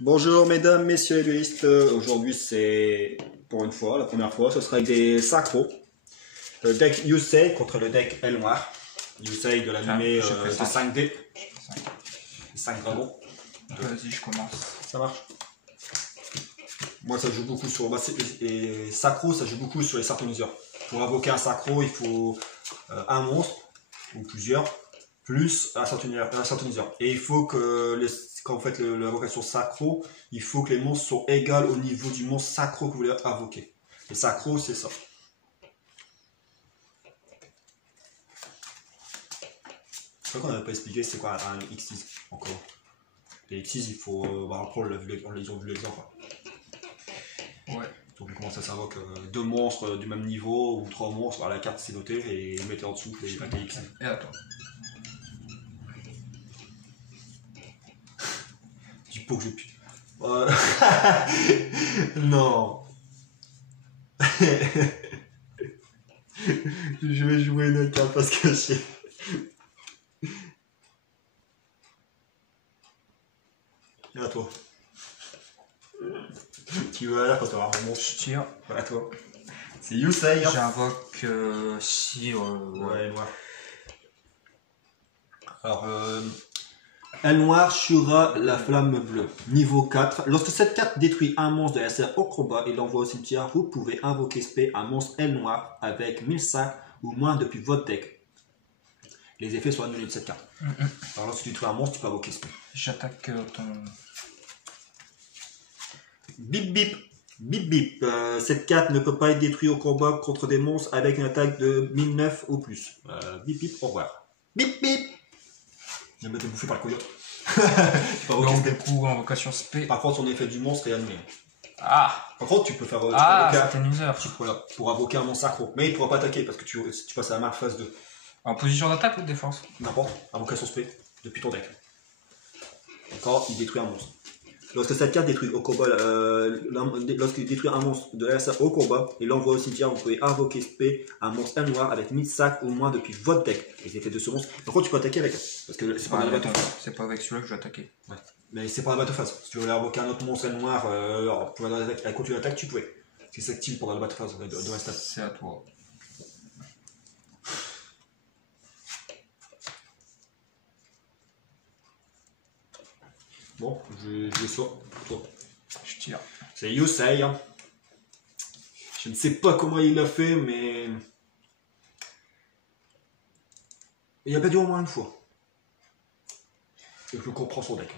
Bonjour mesdames, messieurs les duelistes. Aujourd'hui c'est pour une fois, la première fois, ce sera avec des sacros. Le deck Yusei contre le deck El Noir. Yusei de l'animé de 5D. 5 dragons. Vas-y, je commence. Ça marche. Moi ça joue beaucoup sur... et sacro, ça joue beaucoup sur les sartoniseurs. Pour invoquer un sacro, il faut un monstre, ou plusieurs, plus un sartoniseur. Et il faut que quand vous faites l'invocation sacro, il faut que les monstres soient égaux au niveau du monstre sacro que vous voulez invoquer. Et sacro, c'est ça. Je crois qu'on n'avait pas expliqué c'est quoi un X6 encore. Les X6, il faut reprendre les ont vu l'exemple. Ouais. Donc comment ça s'invoque deux monstres du même niveau ou trois monstres, alors la carte c'est noté et vous mettez en dessous les X. Et attends. Du pot que je pue. Non. Je vais jouer une carte parce que j'ai... Et à toi. Tu veux aller quand tu auras un monstre. Je tire. À toi. C'est Yusei. Hein. J'invoque si. Ouais, noir. Alors, El Noir, Shura, la flamme bleue. Niveau 4. Lorsque cette carte détruit un monstre de la SR au combat et l'envoie au cimetière, vous pouvez invoquer spé un monstre El Noir avec 1005 ou moins depuis votre deck. Les effets sont annulés de cette carte. Alors, lorsque tu détruis un monstre, tu peux invoquer spé. J'attaque ton. Bip bip. Bip bip. Cette carte ne peut pas être détruite au combat contre des monstres avec une attaque de 1009 ou plus. Bip bip, au revoir. Bip bip. Je vais me faire bouffer par le coyote. Donc, du coup, invocation spé. Par contre, son effet du monstre est annulé. Ah! Par contre, tu peux faire Sartonizer. pour invoquer un monstre sacro. Mais il ne pourra pas attaquer parce que tu passes à la main phase 2. En position d'attaque ou de défense? N'importe. Invocation spé depuis ton deck. D'accord, il détruit un monstre. Lorsque cette carte détruit au combat, lorsqu'il détruit un monstre de l'adversaire au combat et l'envoie au cimetière, vous pouvez invoquer spé un monstre noir avec 1000 sacs ou moins depuis votre deck. Les effets de ce monstre. Par contre, tu peux attaquer avec. Parce que c'est pas dans la battle phase. C'est pas avec celui-là que je vais attaquer. Ouais. Mais c'est pas la battle phase. Si tu voulais invoquer un autre monstre noir, pour continuer l'attaque, tu pouvais. C'est s'active pendant la battle phase de la stat. C'est à toi. Bon, je sors. Toi. Je tire. C'est Yusei. Hein. Je ne sais pas comment il l'a fait, mais... Il a perdu au moins une fois. Et je comprends son deck.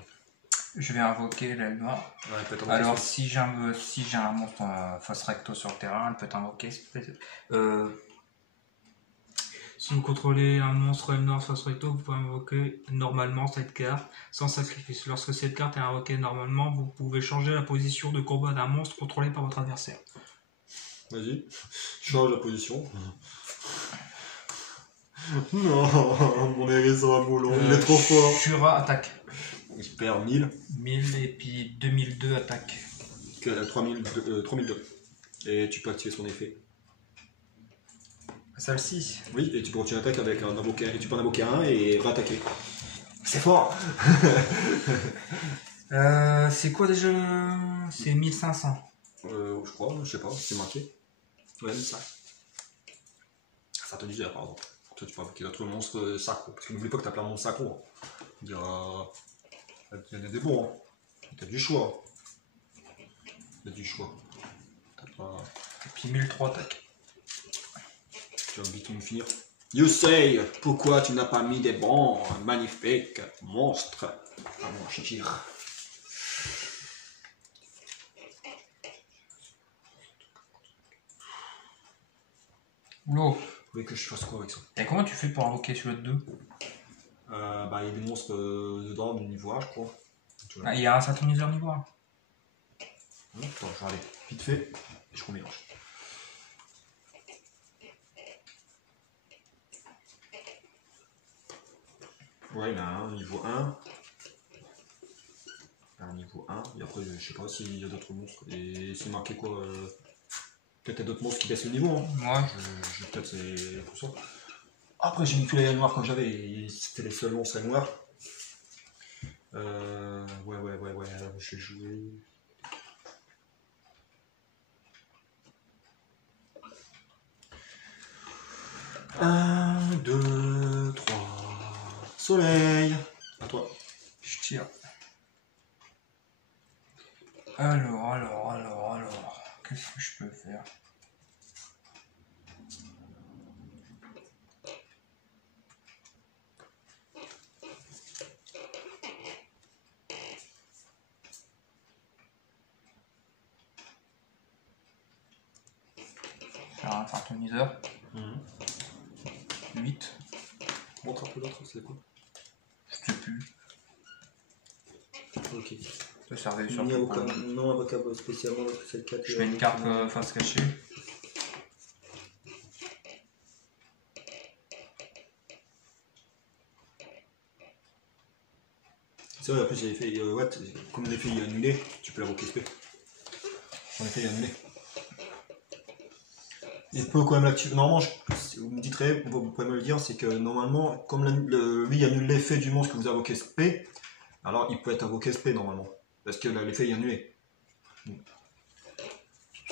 Je vais invoquer l'aile noire. Ouais, alors, si j'ai un monstre face recto sur le terrain, elle peut être invoquée. Si vous contrôlez un monstre aile noire face recto, vous pouvez invoquer normalement cette carte sans sacrifice. Lorsque cette carte est invoquée normalement, vous pouvez changer la position de combat d'un monstre contrôlé par votre adversaire. Vas-y, change la position. Non, mon hérisson à boulon, il est trop fort. Shura attaque. Il perd 1000. 1000 et puis 2002 attaque. 3002. Et tu peux activer son effet. Celle-ci. Oui, et tu peux continuer l'attaque avec un invoqué. Et tu peux en invoquer un et rattaquer. C'est fort. C'est quoi déjà? C'est 1500. Je crois, je sais pas, c'est marqué. Ouais, ça. Ça te disait, pardon. Toi, tu peux invoquer d'autres monstres sacro. Parce que n'oublie pas que t'as plein de monstres sacro. Il y en a des bons. Hein. T'as du choix. T'as du choix. Pas... Et puis 1003 attaque. Tu vas vite me finir. Yusei, pourquoi tu n'as pas mis des bons magnifiques monstres? Ah bon, je tire. Oula. Vous voulez que je fasse quoi avec ça? Et comment tu fais pour invoquer sur le 2? Bah, il y a des monstres dedans, du niveau 1, je crois. Ah, il y a un Saturniseur niveau 1. Attends, je vais aller vite fait et je remélange. Ouais, il y en a un niveau 1. Un niveau 1. Et après, je sais pas s'il y a d'autres monstres. Et c'est marqué quoi Peut-être d'autres monstres qui baissent le niveau. Hein. Ouais. Peut-être c'est pour ça. Après, j'ai mis tous les ailes noires que j'avais. C'était les seuls monstres ailes noires. Ouais, je vais jouer. Un, deux, trois. Soleil. À toi. Je tire. Alors. Qu'est-ce que je peux faire? Faire un fartoniseur. 8. Montre un peu l'autre, c'est quoi? Je sais plus. Ok. Ça servait sur Non, avocat spécialement parce que c'est le 4. Je mets une carte face cachée. C'est vrai, en plus j'avais fait. Comme l'effet est annulé, tu peux l'invoquer SP. Son effet est annulé. Il peut quand même l'activer. Normalement, vous me direz, vous pouvez me le dire, c'est que normalement, comme lui annule l'effet du monstre que vous invoquez SP, alors il peut être invoqué SP normalement. Parce que l'effet est annulé. Il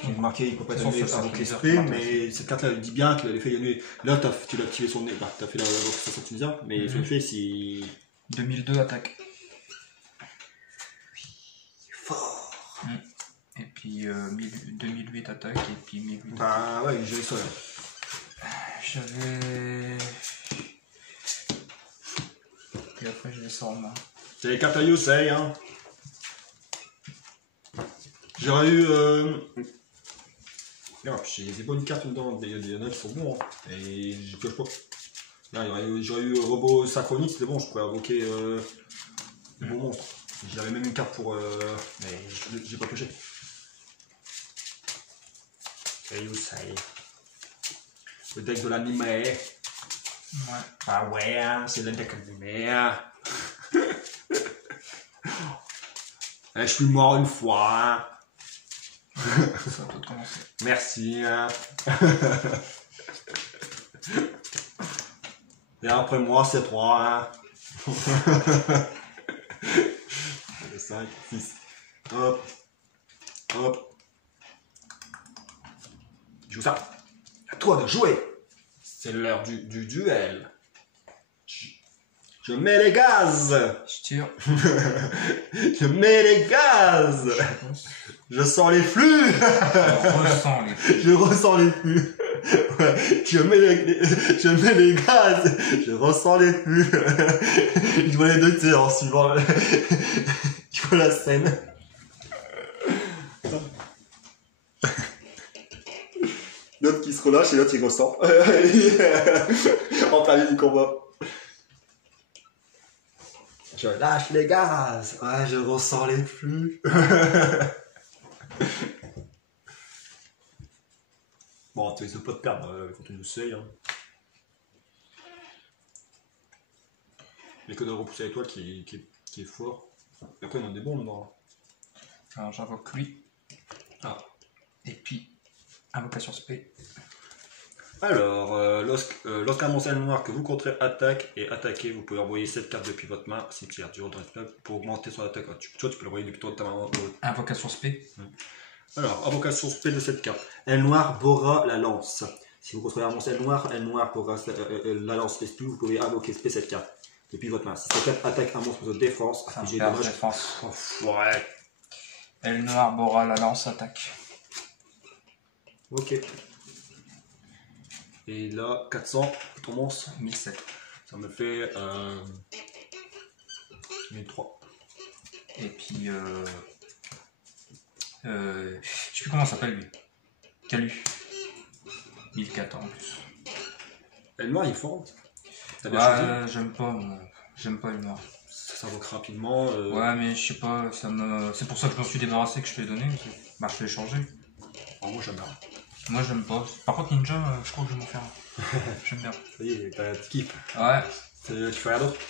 est marqué, il ne peut pas être annulé invoqué SP, mais cette carte-là elle dit bien que l'effet est annulé. Là, tu l'as activé son nez, tu as fait l'invocation tunisia, mais son effet, c'est. 2002 attaque. Fort. Et puis 2008 attaque et puis 1008. Bah ouais, j'ai ça là. J'avais. Et après je les sors en main. C'est les cartes à Yosei, hein. J'aurais eu. J'ai des bonnes cartes dedans, il y en a qui sont bons, hein. Et je pioche pas. Là, j'aurais eu Robot Synchronique, c'était bon, je pourrais invoquer le bon monstre. J'avais même une carte pour. Mais j'ai pas pioché. Yosei. Le deck de l'anime. Ouais. Ah ouais, c'est le deck animé. Je suis mort une fois. Ça peut commencer. Merci. Et après moi, c'est 3. 5, 6. Hop. Joue ça. À toi de jouer. C'est l'heure du duel. Je mets les gaz. Je tire. Je mets les gaz. Je sens les flux. Je ressens les flux. Ouais. Je mets les gaz. Je ressens les flux. Je vois les deux tirs en suivant. Je vois la scène. L'autre qui se relâche et l'autre qui ressent. En plein milieu du combat. Je lâche les gaz. Ouais, je ressens les flux. Bon, tu risques pas de perdre quand tu nous sais. Hein. Il n'y a que de repousser à l'étoile qui est fort. Et après, il y en a des bons dedans. Alors j'invoque lui. Ah. Et puis, invocation spé. Alors, lorsqu'un monstre noir que vous contrez attaque et attaquez, vous pouvez envoyer cette carte depuis votre main, cimetière du retour pour augmenter son attaque. Tu peux l'envoyer depuis ta main. Invocation spé. Alors, invocation spé de cette carte. Un noir Bora la lance. Si vous contrôlez un monstre noir Bora la lance SP, vous pouvez invoquer spé cette carte depuis votre main. Si cette carte attaque un monstre de défense, affligez des dommages. Ouais. Elle noir Bora la lance attaque. Ok. Et là, 400, ton monstre 1007. Ça me fait 1003. Et puis, je sais plus comment ça s'appelle lui. Calu. 1004 en plus. Elle noire, il est fort. Ouais, j'aime pas le noir. Ça s'invoque rapidement. Ouais, mais je sais pas, c'est pour ça que je m'en suis débarrassé, que je te l'ai donné. Bah, je l'ai changé. Oh, moi, j'aime bien. Moi, j'aime pas. Par contre, Ninja, je crois que je vais m'en faire un. J'aime bien. Ça y est, t'as un petit kiff. Ouais. Tu fais rien d'autre?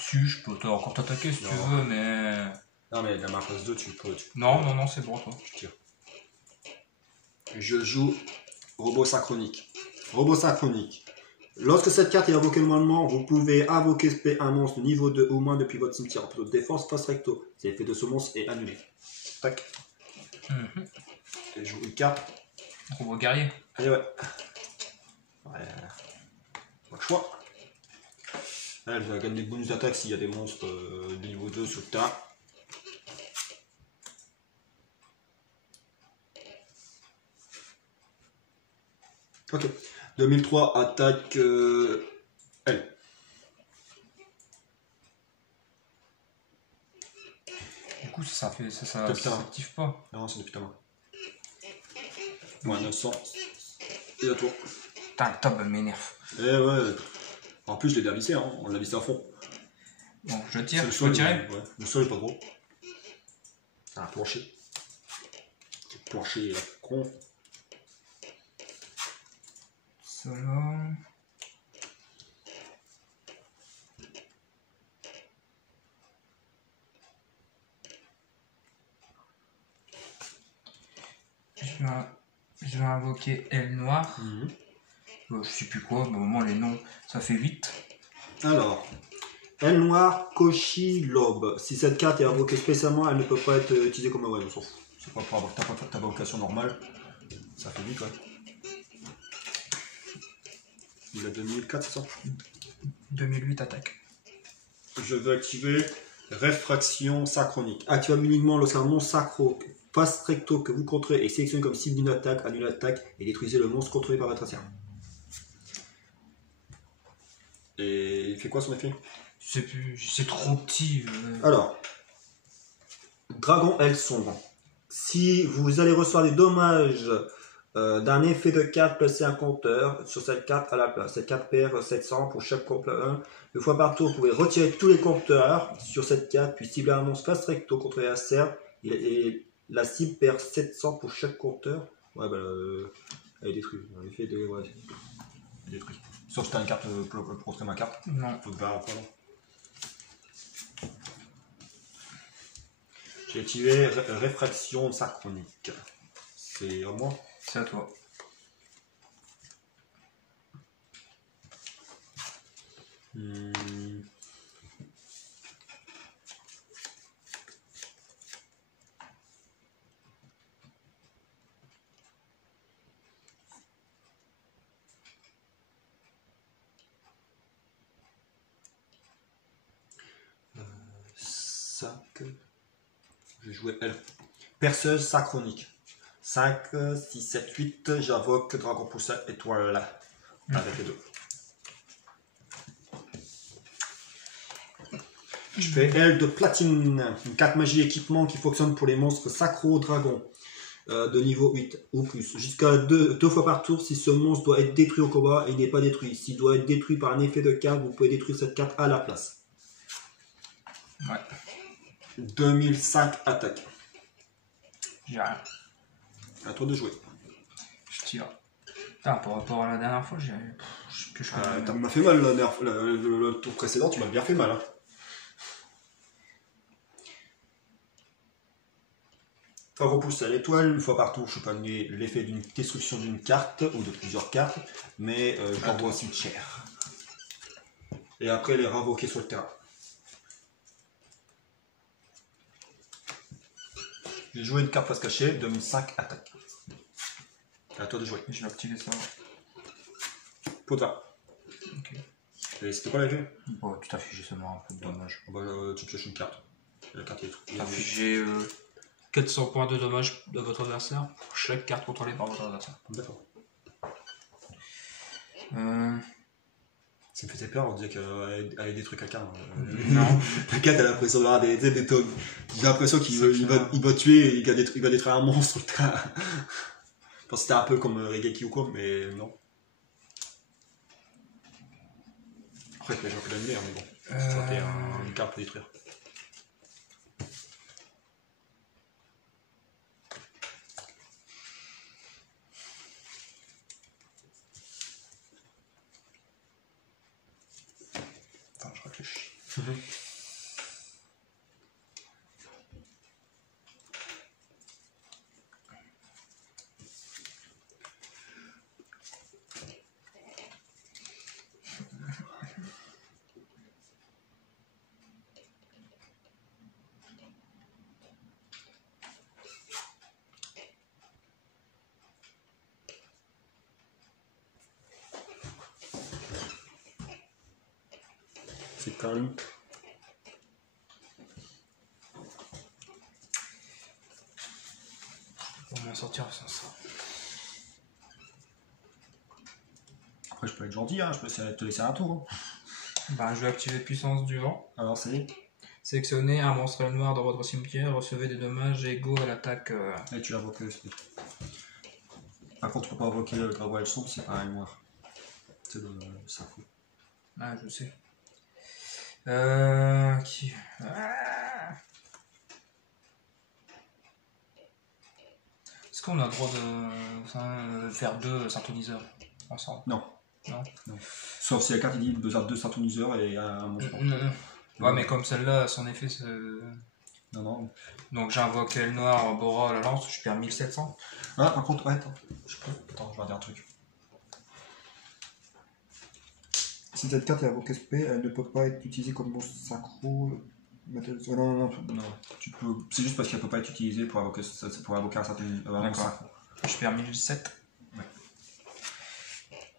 Si, je peux encore t'attaquer si tu veux, mais. Non, mais la phase 2, tu peux. Non, c'est bon, toi. Je tire. Je joue Robot Synchronique. Robot Synchronique. Lorsque cette carte est invoquée normalement, vous pouvez invoquer spé un monstre niveau 2 ou moins depuis votre cimetière. En de défense face recto. C'est l'effet de ce monstre est annulé. Tac. Et je joue une carte. Gros guerrier. Allez, ouais. Pas le choix. Elle va gagner des bonus d'attaque s'il y a des monstres de niveau 2 sur le terrain. Ok. 2003, attaque elle. Du coup, ça s'active pas. Non, c'est depuis ta main. Ouais, 900. Et à toi. Putain, le top m'énerve. Eh ouais. En plus, je l'ai bien vissé, hein. On l'a vissé à fond. Bon, je tire, Le je peux tirer. Ouais. Le sol est pas gros. C'est un plancher. Le plancher est con. Solo. Je vais invoquer L noir. Je sais plus quoi, mais au moment les noms, ça fait 8. Alors, L noir, Koshi, Lobe. Si cette carte est invoquée spécialement, elle ne peut pas être utilisée comme ouais, on s'en fout. C'est pas pour avoir ta vocation normale. Ça fait 8, ouais. Il a 2004, c'est ça? 2008 attaque. Je veux activer Réfraction Synchronique. Activable uniquement lorsqu'un monstre sacro face recto que vous contrôlez est sélectionné comme cible d'une attaque, annulez l'attaque et détruisez le monstre contrôlé par votre adversaire. Et il fait quoi son effet? Je sais plus, c'est trop petit. Alors, Dragon Aile Sombre. Si vous allez recevoir des dommages d'un effet de carte, placez un compteur sur cette carte à la place. Cette carte perd 700 pour chaque compteur. Deux fois par tour, vous pouvez retirer tous les compteurs sur cette carte, puis cibler un monstre face recto contre l'adversaire. Et la cible perd 700 pour chaque compteur. Ouais, bah, elle est détruite. L'effet de. Ouais, elle est détruite. Sauf si tu as une carte pour retirer ma carte. Non. Faut te barrer après. J'ai activé Réfraction Synchronique. C'est à moi? C'est à toi. Je vais jouer elle. Perceuse synchronique. 5, 6, 7, 8. J'invoque Dragon Pousseur étoile avec les deux. Je fais aile de platine. Une carte magie équipement qui fonctionne pour les monstres sacro dragons de niveau 8 ou plus. Jusqu'à deux fois par tour, si ce monstre doit être détruit au combat et il n'est pas détruit. S'il doit être détruit par un effet de carte, vous pouvez détruire cette carte à la place. Ouais. 2005 attaque. J'ai rien. À toi de jouer. Je tire. Putain, par rapport à la dernière fois, je sais plus. Tu m'as fait mal le tour précédent, tu m'as bien fait mal. Hein. Faut repousser à l'étoile, une fois par tour, je peux annuler l'effet d'une destruction d'une carte ou de plusieurs cartes, mais je l'envoie au cimetière. Et après, les réinvoquer sur le terrain. J'ai joué une carte face cachée, 2005 attaque. À toi de jouer. Je vais activer ça. Pot de vin. Ok. Et c'était quoi l'effet? Bon, tout affiché seulement un peu de dommage. Bah, tu pioches une carte. La carte est truc. Infligez 400 points de dommage de votre adversaire pour chaque carte contrôlée par votre adversaire. D'accord. Ça me faisait peur, on disait qu'elle allait détruire quelqu'un. Non. La carte a l'impression d'avoir des tonnes. J'ai l'impression qu'il va tuer et il va détruire un monstre. Je pense que c'était un peu comme Regeki ou quoi, mais non. Après, les gens peuvent l'annuler, mais bon. Ça aurait été une carte pour détruire. Attends, je réfléchis. c'est calme. On va m'en sortir sans ça. Après, je peux être gentil, hein, je peux te laisser un tour. Hein. Ben, je vais activer puissance du vent. Alors, c'est. Sélectionnez un monstre noir dans votre cimetière, recevez des dommages égaux à l'attaque. Et tu invoques le SP. Par contre, tu peux pas invoquer le Gravel Sombre, c'est pas un noir. C'est le sacro. Ah, je sais. Qui... Est-ce qu'on a le droit de faire deux synthoniseurs ensemble? Non. Non. Sauf si la carte il dit besoin de 2 synthoniseurs et un monstre. Ouais, mais comme celle-là, son effet, c'est... Non, non. Donc j'invoque le noir, Bora, la lance, je perds 1700. Ah, par contre, ouais, attends. Attends, je vais dire un truc. Si cette carte est invoquée SP, elle ne peut pas être utilisée comme monstre sacro. Non. Tu peux... C'est juste parce qu'elle peut pas être utilisée pour invoquer un certain monstre sacro. Je perds 1007. Ouais.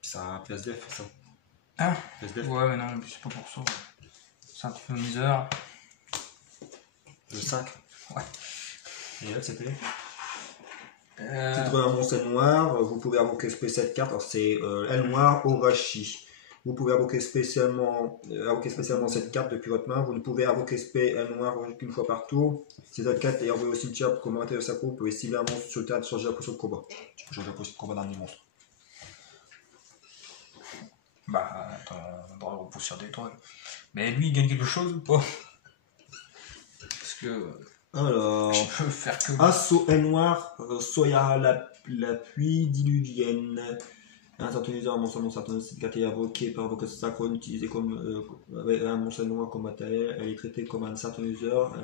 C'est un PSDF, ça. Ah PSDF. Ouais, mais non, c'est pas pour ça. Synthoniseur. Le 5. Ouais. Et là, c'était titre un monstre noir, vous pouvez invoquer spécialement cette carte, alors c'est L noir Orashi. Vous pouvez invoquer spécialement cette carte depuis votre main. Vous ne pouvez invoquer L noir qu'une fois par tour. Si cette carte est envoyée au cimetière comme intérieur de sa coupe, vous pouvez cibler un monstre sur le terrain et changer la position de combat. Tu peux changer la position de combat d'un des monstres. Bah, attends, on va repousser sur des toiles. Mais lui, il gagne quelque chose ou pas? Parce que... Alors... Je peux faire que... Assaut L noir, Soya la pluie diluvienne. Un synthoniseur, un monstre cette carte est invoquée par invocation sacro, utilisé comme avec un monstre noir comme matériel. Elle est traitée comme un synthoniseur.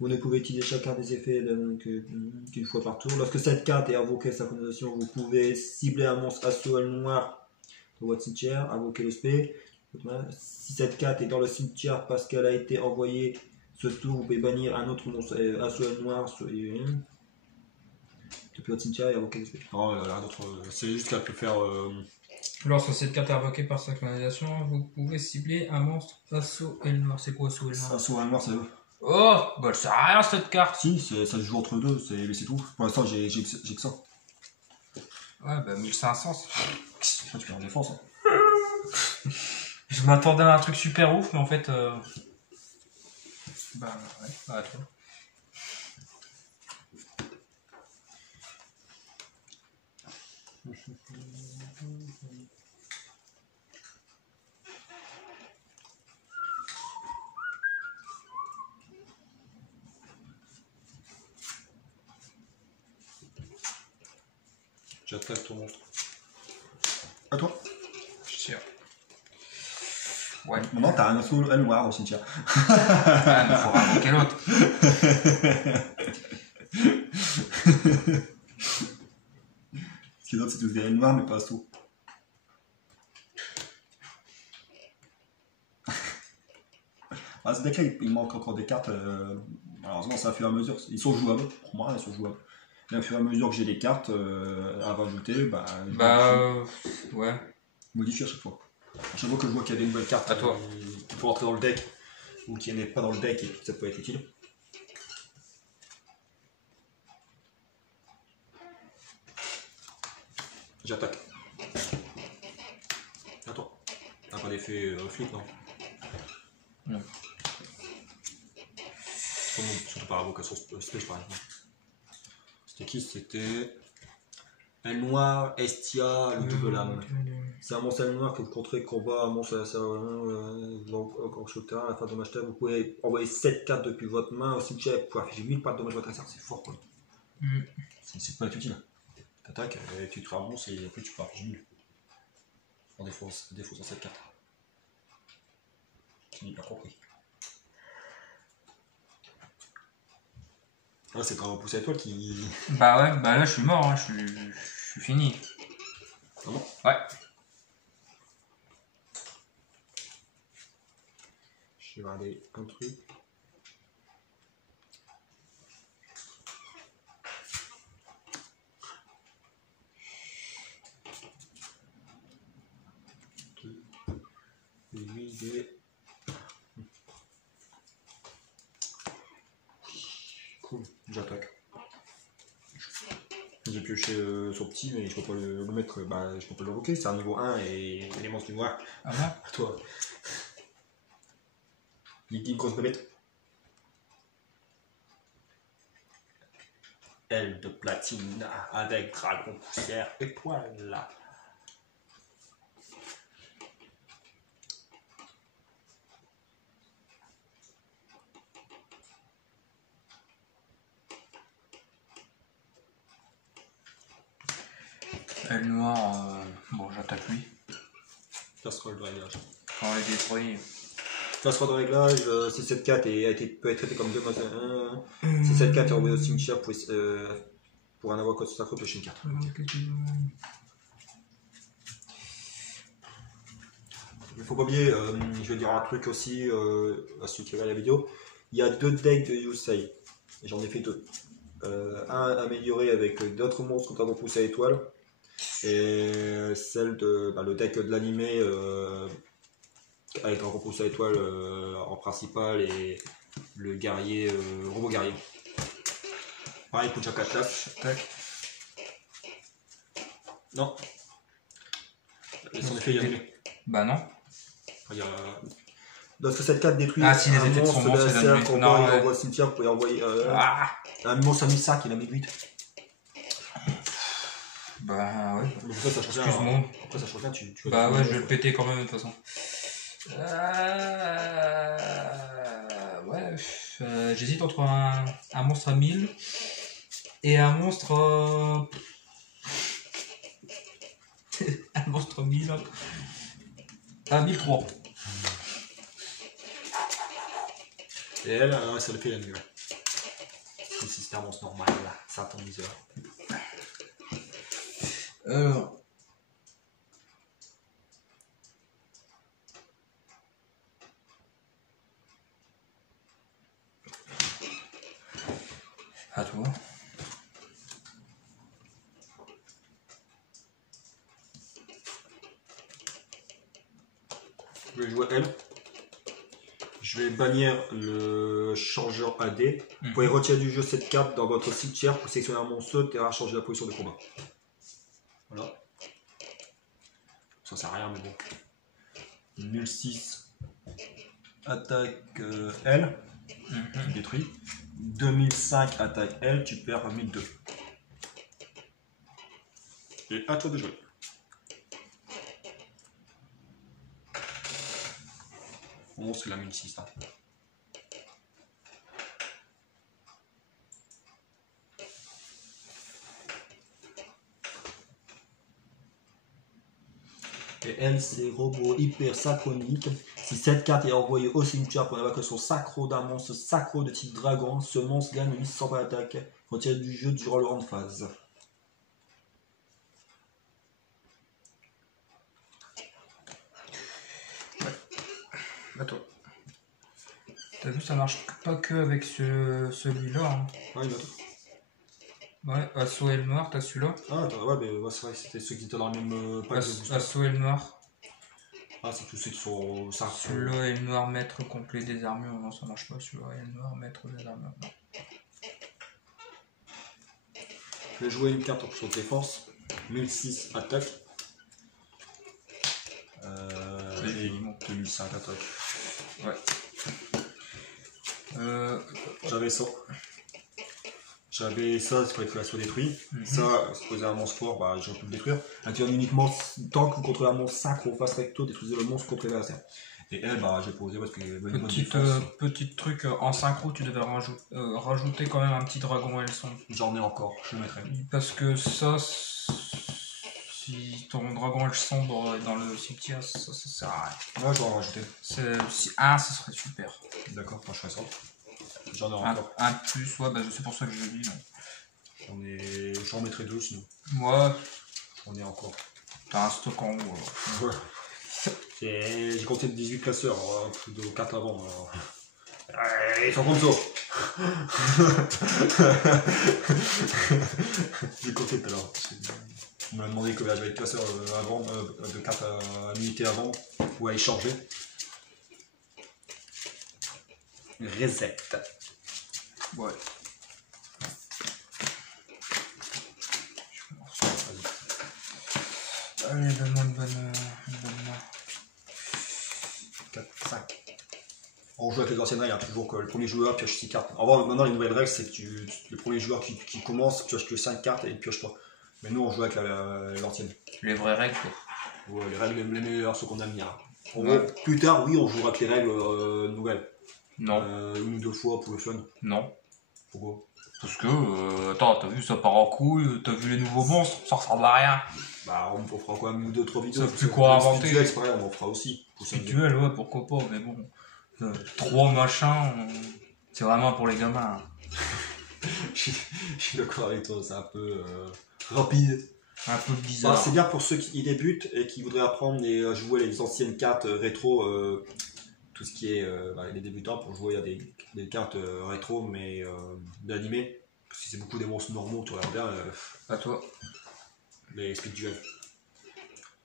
Vous ne pouvez utiliser chacun des effets qu'une fois par tour. Lorsque cette carte est invoquée synchronisation, vous pouvez cibler un monstre assaut L noir dans votre cimetière, invoquer le SP. Si cette carte est dans le cimetière parce qu'elle a été envoyée ce tour, vous pouvez bannir un autre monstre assaut L noir depuis votre cimetière et invoquer le SP. Non, c'est juste qu'elle peut faire. Lorsque cette carte est invoquée par synchronisation, vous pouvez cibler un monstre assaut L noir. C'est quoi assaut L noir? Assaut L noir, c'est eux. Oh, bah elle sert à rien cette carte. Si, ça se joue entre deux, c'est tout. Pour l'instant, j'ai que ça. Ouais, bah 1500. Après, tu fais en défense. Hein. Je m'attendais à un truc super ouf, mais en fait... Bah ouais, bah toi. J'attaque ton monstre. À toi. Je suis sûr. Ouais. Maintenant, t'as un assaut L noir au cimetière. Ah, il faut invoquer l'autre. Ce qui est d'autre, c'est tous des L noirs, mais pas assaut. Ah, ce deck-là, il manque encore des cartes. Malheureusement, ça va faire à mesure. Ils sont jouables. Pour moi, ils sont jouables. Mais au fur et à mesure que j'ai des cartes à rajouter, Ouais. Modifier à chaque fois. À chaque fois que je vois qu'il y a des nouvelles cartes À toi. qui faut rentrer dans le deck ou qui n'est pas dans le deck et que ça peut être utile. J'attaque. Attends. T'as pas d'effet flip, non? Non. Surtout par invocation splash par exemple. C'était qui? C'était un noir, Estia, le double lame. C'est un monstre noir que vous contrez combat, un monstre sur le terrain, à la fin de dommage vous pouvez envoyer 7 cartes depuis votre main au cimetière pour afficher 1000 points de dommage à votre adversaire, c'est fort quoi. C'est pas être utile. T'attaques, tu te fais un monstre et après tu peux afficher 1000. En défausse sur cette carte. C'est bien compris. Ah, c'est quand on pousse à l'étoile qui. Bah ouais, bah là je suis mort, hein. Je suis fini. Ah bon? Ouais. Je vais regarder un truc. cool, j'attaque. J'ai pioché son petit, mais je peux pas le mettre, bah, je peux pas le bloquer, c'est un niveau 1 et les monstres du noir. Ah ouais. Toi. Une grosse bébête. Aile de platine avec dragon poussière et poils. Elle noire, bon j'attaque lui. Casserole de réglage. Quand elle est détruite. Casserole de réglage, C7-4 peut être traité comme 2 modes 1. C7-4 est envoyé au cimetière pour un avoir code sacro piocher une carte. Il faut pas oublier, je vais dire un truc aussi à ceux qui regardent la vidéo. Il y a 2 decks de Yusei. J'en ai fait 2. Un amélioré avec d'autres monstres contre un pouce à étoile. Et celle de le deck de l'animé avec un repousse à étoile en principal et le guerrier robot guerrier. Pareil, il coûte chaque 4 classes. Non. Son effet est animé. Bah non. Il y a... Lorsque cette carte détruit ah, si, les un effets monstre de son monstre, de la c'est non, il envoie au cimetière, vous pouvez envoyer un monstre à 1005, il a mis 8. Bah ouais. Donc après ça change rien. Excuse-moi. Après ça change rien, tu bah ouais, je vais le péter quand même de toute façon. Ouais, j'hésite entre un monstre à 1000 et un monstre un monstre 1000 à 1003. Et elle, ça le fait la nuit. Comme si c'était un monstre normal, là. Ça attend 10 heures. Alors. À toi. Je vais jouer elle. Je vais bannir le changeur AD. Vous pouvez retirer du jeu cette carte dans votre cimetière pour sélectionner un monstre et changer la position de combat. Voilà. Ça sert à rien, mais bon. 1006 attaque L, tu détruis. 2005 attaque L, tu perds 1002. Et à toi de jouer. Mon monstre il a 1006. Hein. Et elle, c'est robot hyper synchronique. Si cette carte est envoyée au cimetière pour une évacuation sacro d'un monstre sacro de type dragon, ce monstre gagne 800 points d'attaque. Retiré du jeu durant le round phase. À toi. T'as vu, ça marche pas que avec celui-là. Hein. Ouais, il a tout. Ouais, Assaut et le noir, t'as celui-là. Ah, attends, ouais, mais ouais, c'est vrai, c'était ceux qui étaient dans le même pack de booster. Assaut et le noir. Ah, c'est tous ceux qui sont ça. Celui-là et le noir, maître complet des armures. Non, ça marche pas. Celui-là et le noir, maître des armures. Non. Je vais jouer une carte en option de défense. 1006 attaque. Et 2005 attaque. Ouais. J'avais ça. J'avais ça, c'est pour que la soit détruit. Ça, c'est poser un monstre fort, bah j'ai pu le détruire. Activez uniquement tant que vous contrôlez un monstre sacro face recto, détruisez le monstre contre l'adversaire. Et elle, bah j'ai posé parce que petit truc en synchro, tu devais rajouter quand même un petit dragon et le son. J'en ai encore, je le mettrai. Parce que ça, si ton dragon elle sombre dans le cimetière, ça sert à rien. Ouais, je vais en rajouter. Ça serait super. D'accord, moi je ferai ça. J'en ai encore. Un de plus, ouais, bah c'est pour ça que je le dis. J'en mettrai 2 sinon. Moi, j'en ai encore. T'as un stock en haut alors. Ouais. J'ai compté 18 classeurs, de 4 avant. Alors. Ils sont comme ça. J'ai compté tout à l'heure. On m'a demandé que j'avais le classeur avant, de 4 unités avant, ou à échanger. Reset. Ouais. Allez, donne-moi une bonne main. 4, 5. On joue avec les anciennes règles, hein, toujours que le premier joueur pioche 6 cartes. En vrai, maintenant, les nouvelles règles, c'est que le premier joueur qui commence pioche que 5 cartes et il pioche pas. Mais nous, on joue avec l'ancienne. Les vraies règles, quoi. Ouais, les règles les meilleures, ceux qu'on a mis. Hein. Ouais. Plus tard, oui, on jouera avec les règles nouvelles. Non. Une ou deux fois pour le fun. Non. Pourquoi? Parce que, attends, t'as vu, ça part en couille, t'as vu les nouveaux monstres, ça ressemble à rien. Bah, on fera quand même 2 ou 3 vidéos. Sauf plus quoi inventer. Duel, c'est pareil, on en fera aussi. Duel, ouais, pourquoi pas, mais bon. 3 machins, c'est vraiment pour les gamins. Je suis d'accord avec toi, c'est un peu rapide. Un peu bizarre. C'est bien pour ceux qui débutent et qui voudraient apprendre et jouer les anciennes cartes rétro, tout ce qui est les débutants pour jouer à des cartes rétro mais d'animé. Parce que c'est beaucoup des monstres normaux, tu regardes bien. À toi. Les speed duel.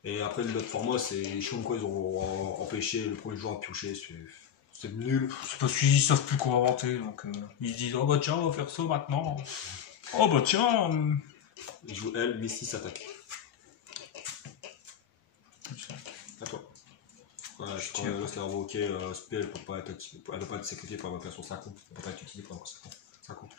Et après l'autre format, c'est les chiens quoi, ils ont empêché le premier joueur à piocher, c'est nul. C'est parce qu'ils savent plus quoi inventer, donc ils se disent oh bah tiens on va faire ça maintenant. Oh bah tiens. Il joue elle, mais 6 attaques. À toi. Voilà, je crois que là, c'est invoqué spell, elle ne peut pas être sécurité pour invocation 50. Elle ne peut pas être utilisée pour invocation 50.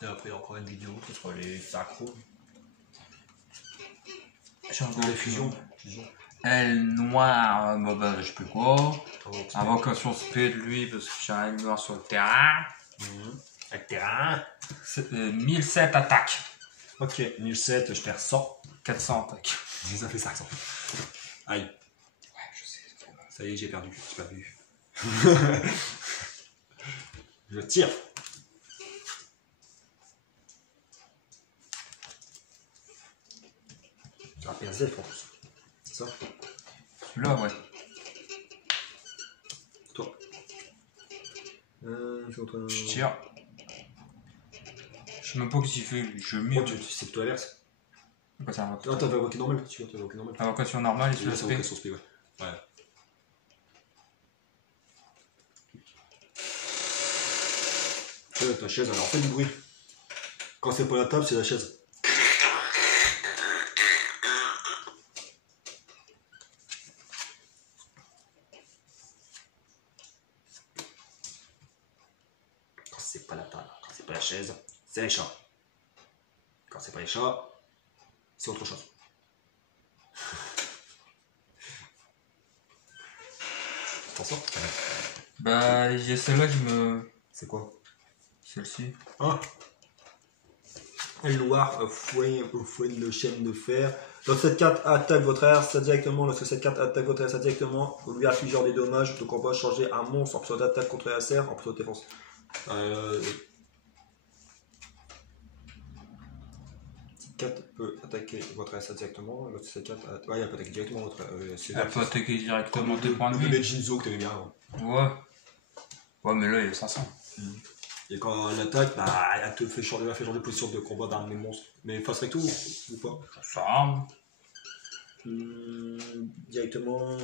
Et après, il y a encore une vidéo sur les sacros. J'ai encore les fusions. Elle noire, bah, je sais plus quoi. Invocation speed, lui, parce que j'ai un noir sur le terrain. Le terrain. 1007 attaques. Ok, 1007, je perds 100. 400 attaques. Ça fait 500. Aïe. Ouais, je sais. Ça y est, j'ai perdu. Je tire. C'est un PSF en plus. C'est ça? Celui-là, ouais. Toi. Je tire. Je sais même pas ce qu'il fait. Je mets. Oh, c'est plutôt l'inverse. Quoi, ça Non, t'avais invoqué normal. Tu vois, t'avais invoqué normal. Invocation normale et celui-là, c'est sur invocation spé, ouais. Ta chaise, elle en fait du bruit. Quand c'est pas la table, c'est la chaise. Quand c'est pas la table, quand c'est pas la chaise, c'est les chats. Quand c'est pas les chats, c'est autre chose. T'en sors? Bah, j'ai celle-là qui me. C'est quoi? Celle-ci. Ah. Elle noire, fouet de chaîne de fer. Lorsque cette carte attaque votre air, ça directement. Lorsque cette carte attaque votre air, ça directement. Vous lui affligez des dommages. Donc on va changer un monstre en option d'attaque contre la en option de défense. Cette carte peut attaquer votre air directement. Lorsque cette carte, ouais, elle peut attaquer directement votre. Elle peut attaquer directement tes points de vie. vie. Le Jinzo que t'avais bien avant. Ouais. Ouais, mais là il est 500. Et quand elle attaque, bah, elle te fait changer de position de combat d'un de mes monstres. Mais face recto ou pas? Ça. Directement,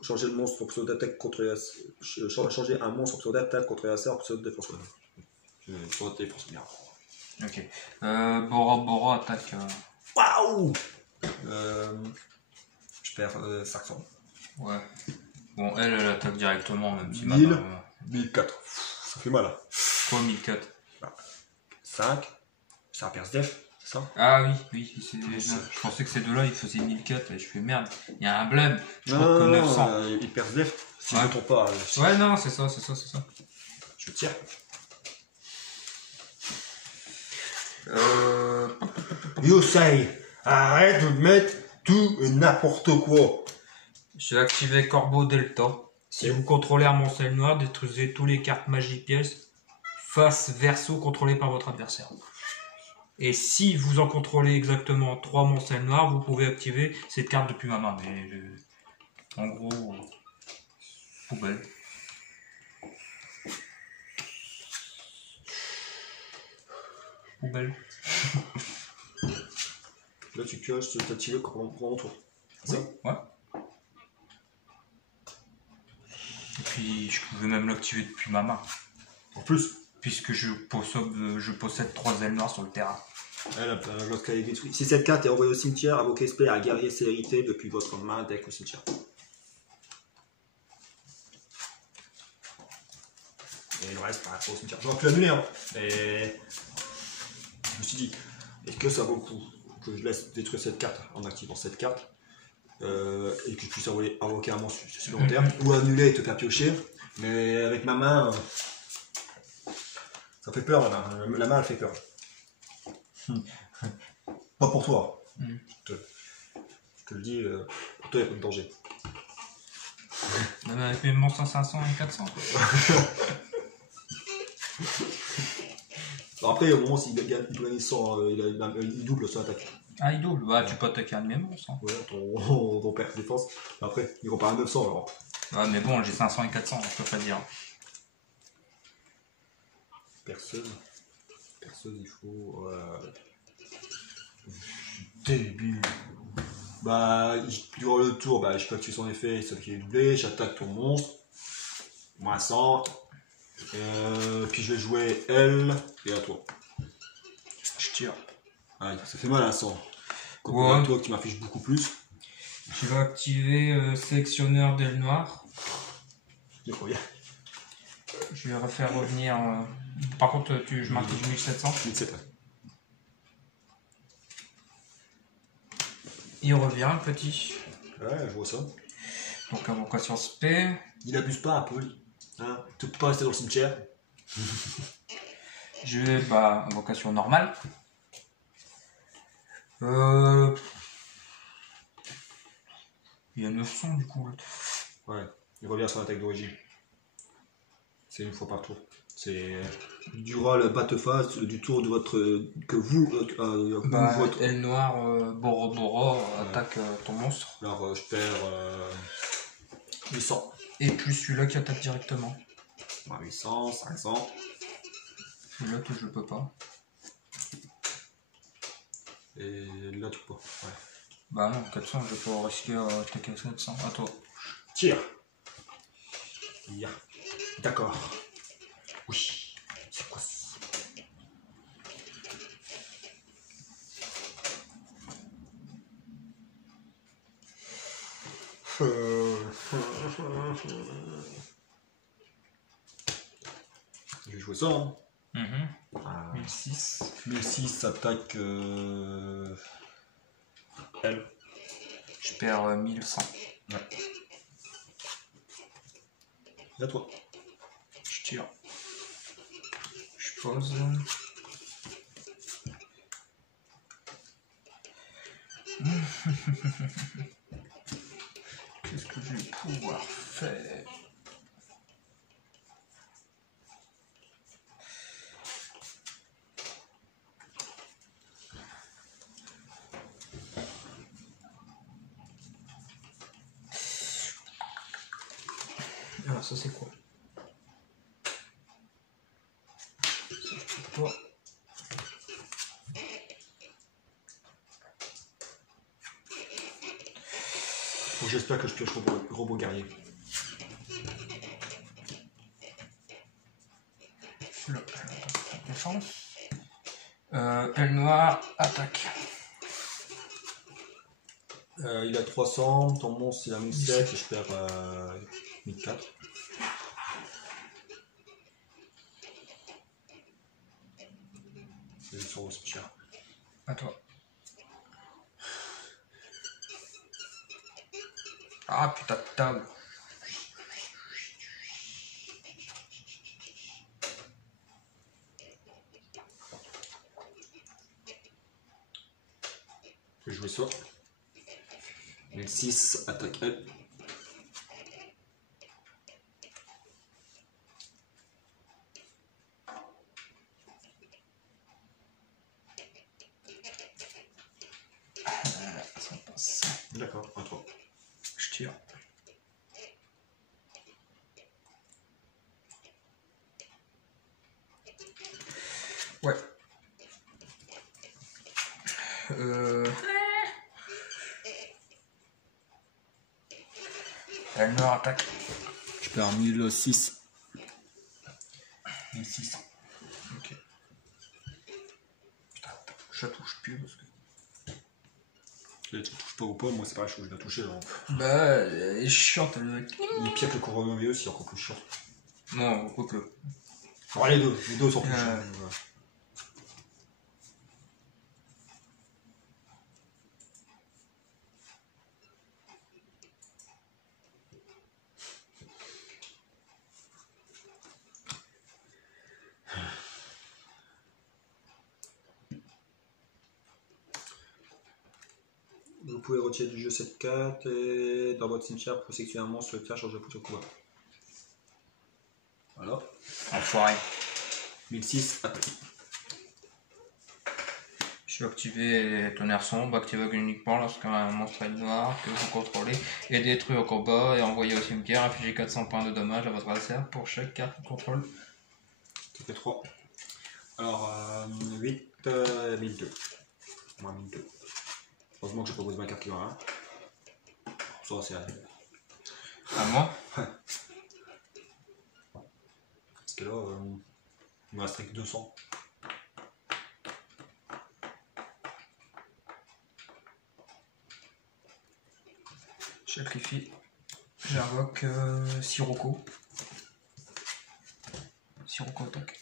changer le monstre en option d'attaque contre changer un monstre en option d'attaque contre la en option de défense. Sur la défense bien. Ok. Bora attaque. Waouh! Je perds 500. Ouais. Bon, elle attaque directement, même si 1004. Ça fait mal. Quoi, 1004? 5. C'est un perce def, c'est ça? Ah oui, je pensais que ces deux-là ils faisaient 1004 et je fais merde. Il y a un blême, je crois que 900. Il perce def, si je ne me trompe pas. Ouais, non, c'est ça. Je tire. Yosei, arrête de mettre tout et n'importe quoi. J'ai activé Corbeau Delta. Si vous contrôlez un monstre noir, détruisez tous les cartes magiques pièces face verso contrôlées par votre adversaire. Et si vous en contrôlez exactement 3 monstres ailes noires, vous pouvez activer cette carte depuis ma main. Mais en gros, poubelle. Poubelle. Là, tu pioches, tu t'actives pendant ton tour. Oui, ouais. Et puis, je pouvais même l'activer depuis ma main. En plus, Puisque je possède 3 ailes noires sur le terrain. lorsqu'elle est détruite. Si cette carte est envoyée au cimetière, invoquez esprit à guerrier célérité depuis votre main deck au cimetière. Et le reste, bah, au cimetière. J'aurais pu l'annuler, hein. Et je me suis dit, est-ce que ça vaut le coup que je laisse détruire cette carte en activant cette carte et que je puisse invoquer un monstre supplémentaire ou annuler et te faire piocher. Mais avec ma main, ça fait peur, la main elle fait peur. Pas pour toi. Je te le dis, pour toi il n'y a pas de danger. Même avec mes monstres à 500 et 400. Alors après, au moment s'il gagne, il peut gagner 100, il double son attaque. Ah, il double. Bah, tu peux attaquer un de mes monstres. Hein. Ouais, ton père défense. Après, il repart à 900 alors. Ouais, mais bon, j'ai 500 et 400, je peux pas dire. Perceuse, il faut. Débile. Bah, durant le tour, bah, je peux activer son effet, sauf qu'il est doublé, j'attaque ton monstre. Moins 100. Puis je vais jouer elle et à toi. Je tire. Ah, ça fait mal à 100. Ouais. À toi qui m'affiche beaucoup plus. Je vais activer sélectionneur d'ailes noires. Je croyais. Je vais refaire revenir. Par contre, je m'inflige 1700. 1700. Il revient, le petit. Ouais, je vois ça. Donc, invocation spé. Il abuse pas un peu. Hein, tu peux pas rester dans le cimetière. Je vais, bah, invocation normale. Il y a 900 du coup. Ouais, il revient sur l'attaque d'origine. C'est une fois par tour. C'est durant le batte-phase du tour de votre. Que vous. Votre aile noire, Boro attaque ton monstre. Alors je perds 800. Et puis celui-là qui attaque directement. 800, 500. Celui-là que je peux pas. Et là tu peux pas. Ouais. Bah non, 400, je peux risquer attaquer à 700. À toi. Tire. Yeah. D'accord. Oui. C'est quoi ça? Je vais jouer ça. Hein. 1006. 1006 attaque. Elle. Je perds 1100. Ouais. Et à toi. Je tire. Je pose. Qu'est-ce que je vais pouvoir faire? Alors ça c'est quoi? Ça je peux pas. Bon, j'espère que je pioche robot guerrier. Là, défense. Aile noire, attaque. Il a 300, ton monstre il a 1007 et je perds 1004. C'est sur cher. À toi. Ah putain de table. Je vais jouer ça. 1006, attaque elle. D'accord, à toi. Je tire. Ouais. Elnor attaque. Je perds 1006. 1006. Ok. Putain, je la touche plus parce que. Tu touches pas au pomme, moi c'est pas je vais la toucher. Genre. Bah, elle est chiante, elle doit être. Il est pire que le coronavirus, c'est encore plus chiant. Non, quoique. Alors les deux sont plus chiants. Voilà. Vous pouvez retirer du jeu cette carte et dans votre cimetière pour sélectionner un monstre, le faire changer de combat. Voilà. Enfoiré. 1006, attaque. Je vais activer tonnerre sombre, activé uniquement lorsqu'un monstre est noir que vous contrôlez est détruit au combat et envoyé au cimetière, infligez 400 points de dommage à votre adversaire pour chaque carte de contrôle. Ça fait 3. Alors, 8, 1002. Moins 1002. Heureusement que je propose ma carte qui va rien. Ça, c'est À moi. Parce que là, il me reste que 200. Je sacrifie. J'invoque Sirocco. Sirocco attaque.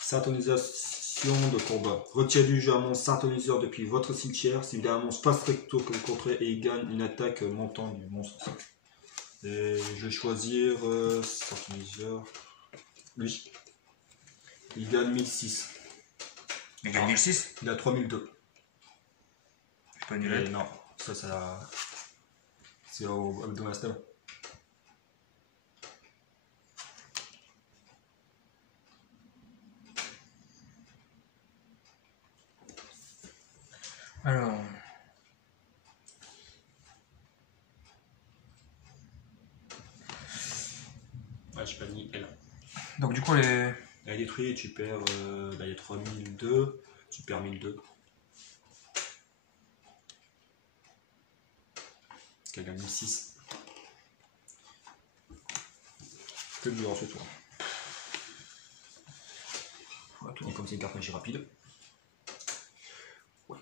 Syntonisation de combat. Retirez du jeu un monstre syntoniseur depuis votre cimetière. Si vous avez un monstre passe recto que vous contrez et il gagne une attaque montant du monstre. Et je vais choisir syntoniseur. Lui. Il gagne 1006. Il gagne 1006. Il a 3002. Je peux annuler. Non, ça. C'est au Abdomastel. Alors. Ouais, je bannis elle. Donc du coup les. Elle est détruite, tu perds. Il y a 3002, tu perds 1002. Qu'elle gagne 1006. Que dur ce tour. Et comme c'est une carte magie rapide. Ouais.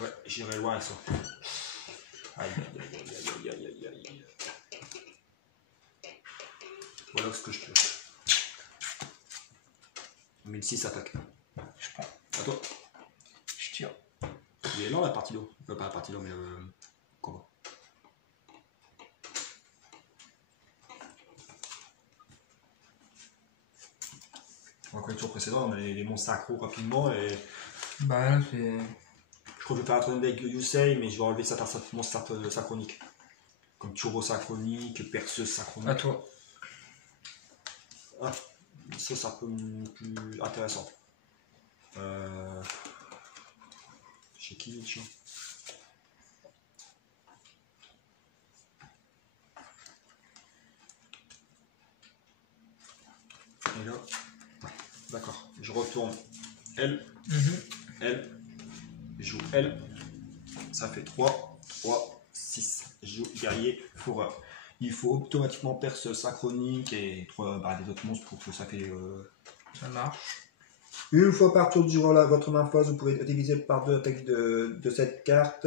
Ouais, j'irai loin avec ça. Aïe aïe aïe aïe aïe aïe aïe. Voilà ce que je peux. 1006 attaque. Je prends. À toi. Je tire. Il est lent la partie d'eau. Pas la partie d'eau, mais combat. On va connaître le tour précédent, on a les monstres synchro rapidement et. Bah là c'est. Je crois que je vais faire un tournoi avec Yusei, mais je vais enlever certains monstres synchroniques. Comme Turbo synchronique, Perceuse synchronique. À toi. Ah, ça c'est un peu plus intéressant. Chez qui le chien? Et là, d'accord, je retourne L, L, je joue L, ça fait 3, 3, 6, je joue guerrier, fourreur. Il faut automatiquement perceuse synchronique et des autres monstres pour que ça fait. Ça marche. Une fois par tour durant votre main phase, vous pouvez diviser par 2 l'attaque de cette carte.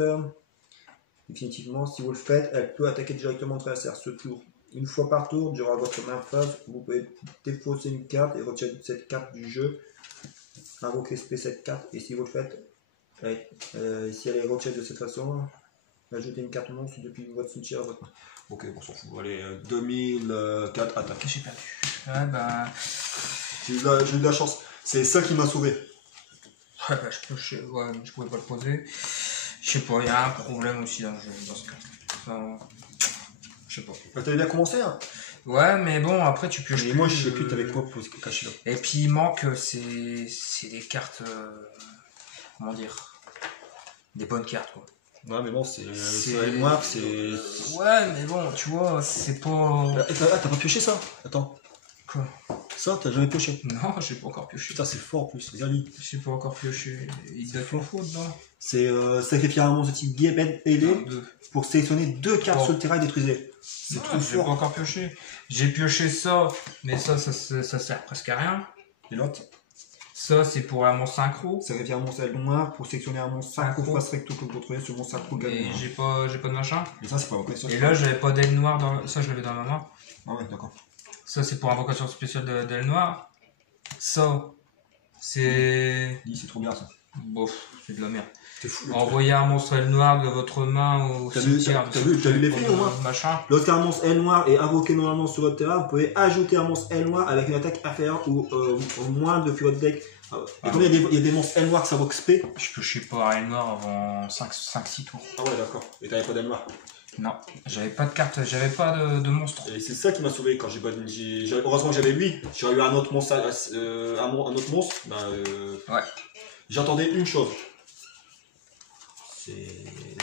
Définitivement, si vous le faites, elle peut attaquer directement votre adversaire ce tour. Une fois par tour, durant votre main phase, vous pouvez défausser une carte et retirer cette carte du jeu. Invoquer cette carte et si vous le faites, si elle est retirée de cette façon, ajoutez une carte monstre depuis votre cimetière à votre main. Ok, on s'en fout. Allez, 2004 attaque. J'ai perdu. Ouais bah. J'ai eu de la chance. C'est ça qui m'a sauvé. Ouais bah je pouvais pas le poser. Je sais pas, il y a un problème aussi dans ce cas. Enfin, je sais pas. Bah, t'avais bien commencé, hein. Ouais, mais bon, après tu pioches. Et moi, je sais plus t'avais quoi pour cacher là. Et puis il manque, c'est des cartes. Comment dire? Des bonnes cartes, quoi. Ouais, mais bon, c'est noir, c'est. Ouais, mais bon, tu vois, c'est pas. T'as pas pioché ça? Attends. Quoi? Ça, t'as jamais pioché? Non, j'ai pas encore pioché. Putain, c'est fort en plus, regarde. J'ai pas encore pioché. Il doit faire faux dedans. C'est sacrifier un monstre de type guet ailé pour sélectionner 2 cartes sur le terrain et détruisez. C'est trop J'ai pas fort. encore pioché. J'ai pioché ça, mais ça sert presque à rien. Et l'autre, Ça, c'est pour un monstre synchro. sacrifier un monstre aile noire pour sélectionner un monstre synchro face recto que vous contrôlez sur mon synchro gagne. Et j'ai pas de machin. Et ça, c'est pas ok. Et là, j'avais pas d'aile noire dans. Ça, je l'avais dans ma main. Ah ouais, d'accord. Ça, c'est pour invocation spéciale d'aile noire. Ça, c'est. C'est trop bien ça. Bof, c'est de la merde. C'est fou. Envoyer un monstre aile noire de votre main au T'as vu cimetière. l'effet au moins? Machin. Lorsqu'un monstre aile noire est invoqué normalement sur votre terrain, vous pouvez ajouter un monstre aile noire avec une attaque inférieure ou moins depuis votre deck. Et comme il y a des monstres aile noire qui s'invoquent spé. Je piochais pas aile noire avant 5-6 tours. Ah ouais, d'accord. Et t'avais pas d'aile noire. Non, j'avais pas de carte, j'avais pas de monstre. Et c'est ça qui m'a sauvé quand j'ai pas. Heureusement que j'avais lui. J'aurais eu un autre monstre. Un autre monstre. Ouais. J'entendais une chose. C'est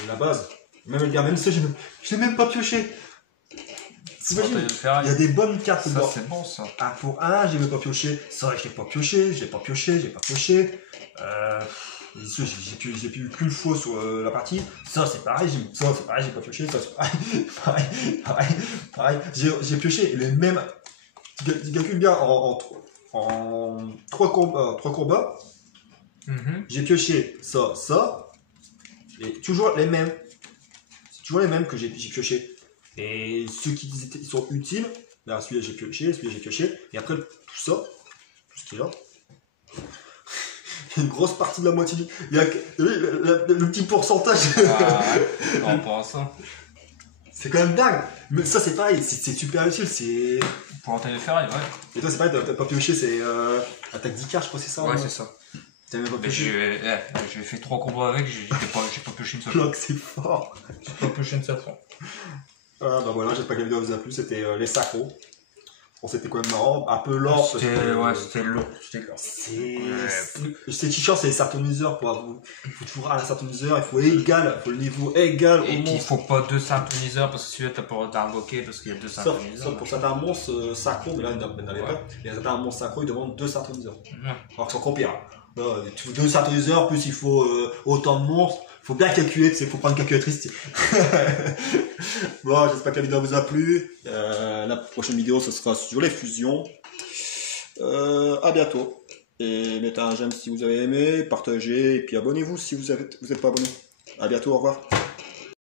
la base. Même le gars, même si je l'ai même pas pioché. T'imagines, il y a des bonnes cartes ça, dedans. c'est bon ça. Un pour un, j'ai même pas pioché. Ça, je l'ai pas pioché, j'ai pas pioché. J'ai pu qu'une fois sur la partie. Ça, c'est pareil, j'ai pas pioché. Ça, c'est pareil. J'ai pioché les mêmes. Tu calcules bien en 3 combats. J'ai pioché ça. Et toujours les mêmes. C'est toujours les mêmes que j'ai pioché. Et ceux qui sont utiles, là, celui-là j'ai pioché, et après tout ça, tout ce qui est là, une grosse partie de la moitié il y a le petit pourcentage. Par rapport à ça. C'est quand même dingue. Mais ça c'est pareil, c'est super utile, c'est. Pour un téléphérique, ouais. Et toi c'est pareil, t'as pas pioché, c'est attaque 10 cartes, je crois que c'est ça. Ouais, c'est ça. T'as même pas Mais pioché. j'ai fait 3 combats avec, j'ai pas pioché une seule Bloc, c'est fort. J'ai pas pioché une seule fois. Ah bah voilà, j'espère que la vidéo vous a plu, c'était les sacros. Bon, c'était quand même marrant, un peu lent. C'était lourd. C'est t-shirt, c'est les sartoniseurs pour il faut toujours un sartoniseur, il faut le niveau égal Et au puis il monstre. faut pas 2 sartoniseurs parce que celui-là t'as pas le droit d'invoquer parce qu'il y a 2 sartoniseurs. Sauf pour certains monstres sacros, mais là il n'avait pas. Il y a certains monstres sacros, ils demandent 2 sartoniseurs. Alors que c'est encore pire. Là, tu veux 2 sartoniseurs, plus il faut autant de monstres. Faut bien calculer, faut prendre une calculatrice. Bon, j'espère que la vidéo vous a plu. La prochaine vidéo, ce sera sur les fusions. À bientôt. Et mettez un j'aime si vous avez aimé, partagez, et puis abonnez-vous si vous n'êtes pas abonné. À bientôt, au revoir.